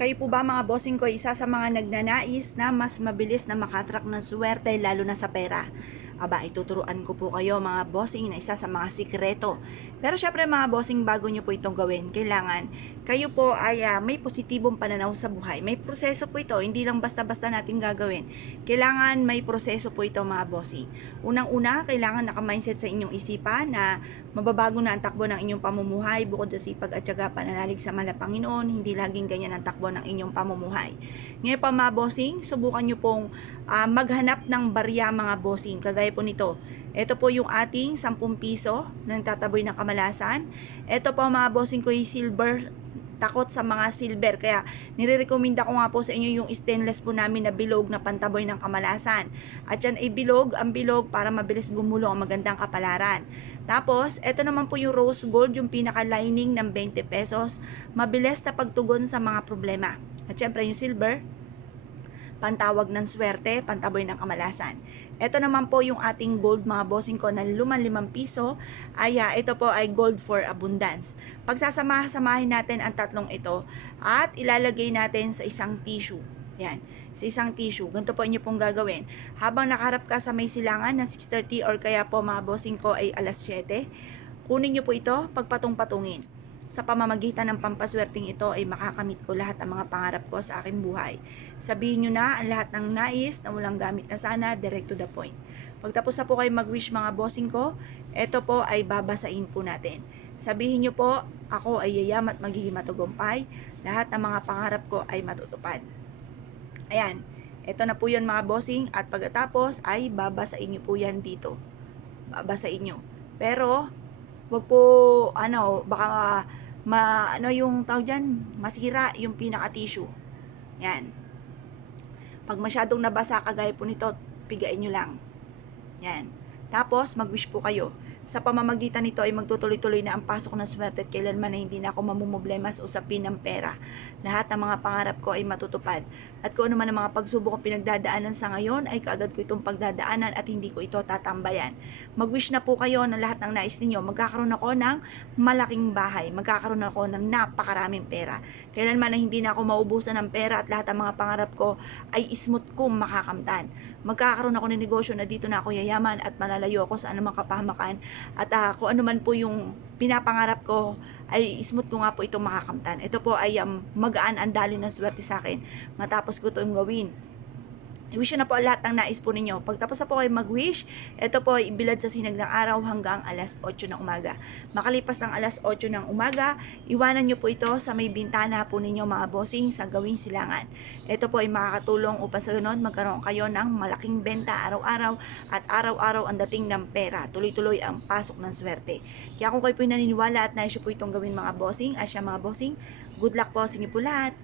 Kayo po ba mga bossing ko isa sa mga nagnanais na mas mabilis na makatrack ng swerte lalo na sa pera? Aba, ituturuan ko po kayo mga bossing na isa sa mga sikreto. Pero syempre mga bossing, bago nyo po itong gawin, kailangan kayo po ay may positibong pananaw sa buhay. May proseso po ito, hindi lang basta-basta natin gagawin. Kailangan may proseso po ito mga bossing. Unang-una, kailangan naka-mindset sa inyong isipan na mababago na ang takbo ng inyong pamumuhay bukod sa sipag at syaga pananalig sa mahal na Panginoon, hindi laging ganyan ang takbo ng inyong pamumuhay. Ngayon pa mga bossing, subukan nyo pong maghanap ng barya mga bossing, kagaya po nito. Ito po yung ating 10 piso ng tataboy ng kamalasan. Ito po mga bossing ko yung silver, takot sa mga silver. Kaya nire-recommenda ko nga po sa inyo yung stainless po namin na bilog na pantaboy ng kamalasan. At yan ay bilog, ang bilog para mabilis gumulong ang magandang kapalaran. Tapos, ito naman po yung rose gold, yung pinaka-lining ng 20 pesos. Mabilis na pagtugon sa mga problema. At syempre yung silver, pantawag ng swerte, pantaboy ng kamalasan. Ito naman po yung ating gold mga bossing ko na 5 piso. Ito po ay gold for abundance. Pagsasama-samahin natin ang tatlong ito at ilalagay natin sa isang tissue. Yan, sa isang tissue. Ganito po inyo pong gagawin. Habang nakaharap ka sa may silangan na 6:30 or kaya po mga bossing ko ay alas 7, kunin nyo po ito, pagpatong-patungin. Sa pamamagitan ng pampaswerteng ito ay makakamit ko lahat ng mga pangarap ko sa aking buhay. Sabihin nyo na ang lahat ng nais na walang gamit na sana, direct to the point. Pagtapos na po kayo mag-wish mga bossing ko, ito po ay babasain po natin. Sabihin nyo po, ako ay yayam at magiging matagumpay. Lahat ng mga pangarap ko ay matutupad. Ayan, ito na po yun mga bossing at pagkatapos ay babasain nyo po yan dito. Babasain nyo. Pero, wag po, baka yung tawag dyan, masira yung pinaka-tissue. Yan. Pag masyadong nabasa, kagaya po nito, pigain nyo lang. Yan. Tapos, mag-wish po kayo. Sa pamamagitan nito ay magtutuloy-tuloy na ang pasok ng swerte at kailanman na hindi na ako mamumblema sa usapin ng pera. Lahat ng mga pangarap ko ay matutupad. At kung ano man ang mga pagsubok kong pinagdadaanan sa ngayon, ay kaagad ko itong pagdadaanan at hindi ko ito tatambayan. Mag-wish na po kayo na lahat ng nais ninyo. Magkakaroon ako ng malaking bahay. Magkakaroon ako ng napakaraming pera. Kailanman na hindi na ako maubusan ng pera at lahat ng mga pangarap ko ay smooth kong makakamtan. Magkakaroon ako ng negosyo na dito na ako yayaman at malalayo ako sa anumang kapahamakan at kung ano man po yung pinapangarap ko ay smooth ko nga po itong makakamtan. Ito po ay magaan ang daloy ng swerte sa akin matapos ko itong gawin. I-wish na po lahat ng nais po ninyo. Pagtapos na po kayo mag-wish, ito po ay ibilad sa sinag ng araw hanggang alas 8 ng umaga. Makalipas ng alas 8 ng umaga, iwanan nyo po ito sa may bintana po ninyo mga bossing sa gawing silangan. Ito po ay makakatulong upang sa ganun magkaroon kayo ng malaking benta araw-araw at araw-araw ang dating ng pera. Tuloy-tuloy ang pasok ng swerte. Kaya kung kayo po naniniwala at nais po itong gawin mga bossing, mga bossing, good luck po sa inyo po lahat.